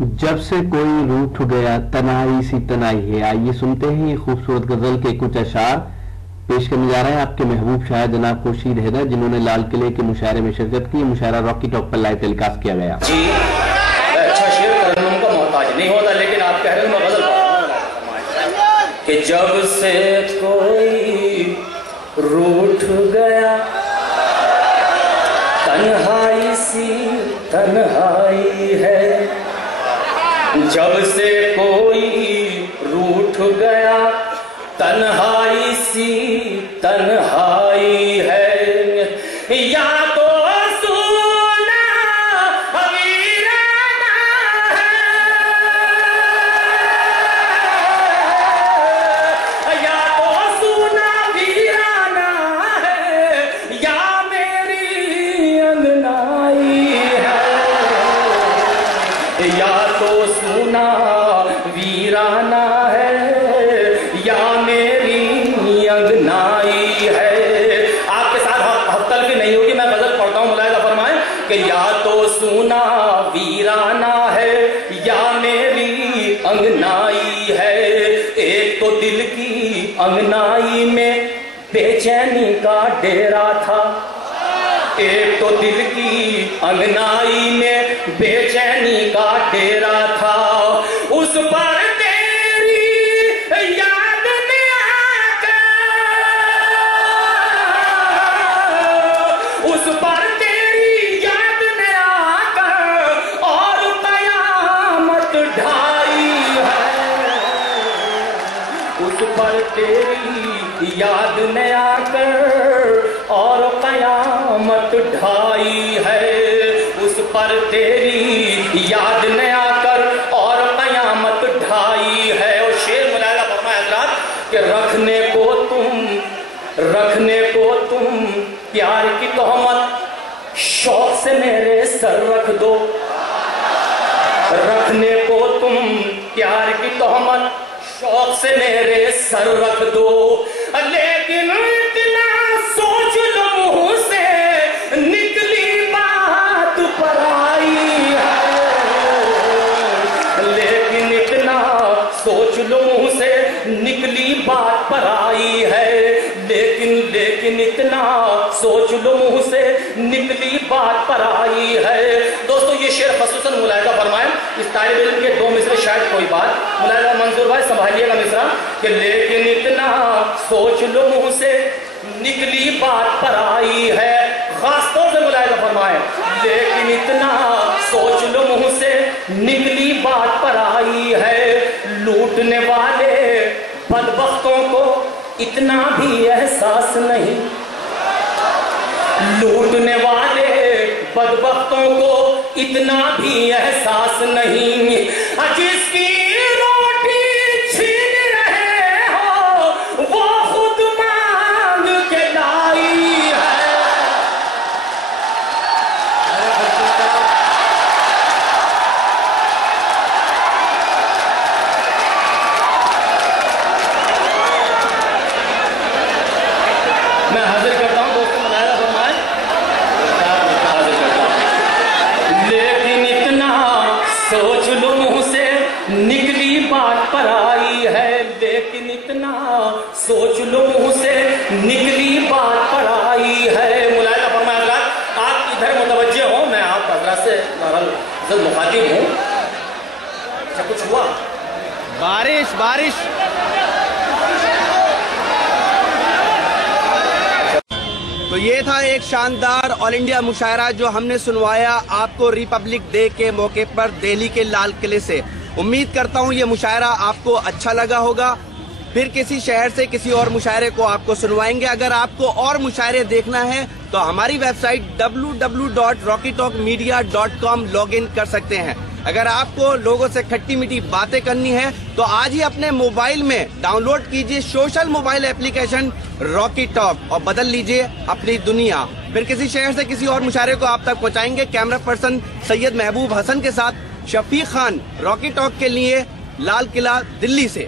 जब से कोई रूठ गया तनाई सी तनाई है। आइए सुनते हैं ये खूबसूरत गजल के कुछ अशार। पेश करने जा रहे हैं आपके महबूब शायर जनाब खुर्शीद हैदर, जिन्होंने लाल किले के मुशायरे में शिरकत की। मुशायरा रॉकी टॉक पर लाइव टेलीकास्ट किया गया। जी अच्छा शेर तरन्नुम का मोहताज नहीं होता, लेकिन आप कह रहे हो मैं गजल कि जब से कोई रूठ गया तन्हाई सी तन्हाई है। जब से कोई रूठ गया तन्हाई सी तन्हाई है। या तो सुना वीराना है, या तो सुना वीराना है, या मेरी अंगनाई है। या तो सुना वीराना है, या मेरी अंगनाई है। आपके साथ हफ्तल भी नहीं होगी, मैं गजल पढ़ता हूँ, मुलाहिजा फरमाएं कि या तो सुना वीराना है, या मेरी अंगनाई है। एक तो दिल की अंगनाई में बेचैनी का डेरा था, एक तो दिल की अंगनाई में बेचैनी का डेरा था। उस पर तेरी याद ने आकर, उस पर तेरी याद ने आकर और कयामत ढाई है। उस पर तेरी याद ने आकर और कयामत ढाई है। उस पर तेरी याद ने आकर और कयामत ढाई है। और शेर मुलाहिजा फरमाया हज़रात कि रखने को तुम प्यार की तोहमत, शौक से मेरे सर रख दो। रखने को तुम प्यार की तोहमत, शौक से मेरे सर रख दो। लेकिन इतना सोच लो मुंह से निकली बात पराई है। लेकिन इतना सोच लो मुंह से निकली बात पराई है। लेकिन इतना सोच लो मुंह से निकली बात पराई है। दोस्तों ये शेर खसूसन मुलाहिजा फरमाएं, इस तालिब इल्म के दो मिसरे शायद कोई बात। मुलाहिजा मंजूर भाई संभालिएगा मिसरा कि लेकिन इतना सोच लो मुंह से निकली बात पराई है। खास तौर से मुलाहिजा फरमाएं, लेकिन इतना सोच लो मुंह से निकली बात पराई है। लूटने वाले बदबख्तों को इतना भी एहसास नहीं, लूटने वाले बदबख्तों को इतना भी एहसास नहीं। जिसकी रोटी छीन रहे हो वो खुद मांग के लाई है। मैं हाजिर करता हूं दोस्तों, मुलाहिजा फरमाएं, हाजिर करता हूं। लेकिन इतना सोच लो मुंह से निकली बात पराई है। लेकिन इतना सोच लो मुंह से निकली बात पराई है। मुलाहिजा फरमाया आप इधर मुतवज्जे हो, मैं आप हज़रात से बहरहाल मुखातिब हूँ। अच्छा कुछ हुआ? बारिश बारिश तो ये था एक शानदार ऑल इंडिया मुशायरा जो हमने सुनवाया आपको रिपब्लिक डे के मौके पर दिल्ली के लाल किले से। उम्मीद करता हूँ ये मुशायरा आपको अच्छा लगा होगा। फिर किसी शहर से किसी और मुशायरे को आपको सुनवाएंगे। अगर आपको और मुशायरे देखना है तो हमारी वेबसाइट www.rockytalkmedia.com लॉगिन कर सकते हैं। अगर आपको लोगों से खट्टी मीठी बातें करनी है तो आज ही अपने मोबाइल में डाउनलोड कीजिए social mobile application Rocky talk और बदल लीजिए अपनी दुनिया। फिर किसी शहर से किसी और मुशायरे को आप तक पहुंचाएंगे। कैमरा पर्सन सैयद महबूब हसन के साथ शफीक खान, रॉकी टॉक के लिए लाल किला दिल्ली से।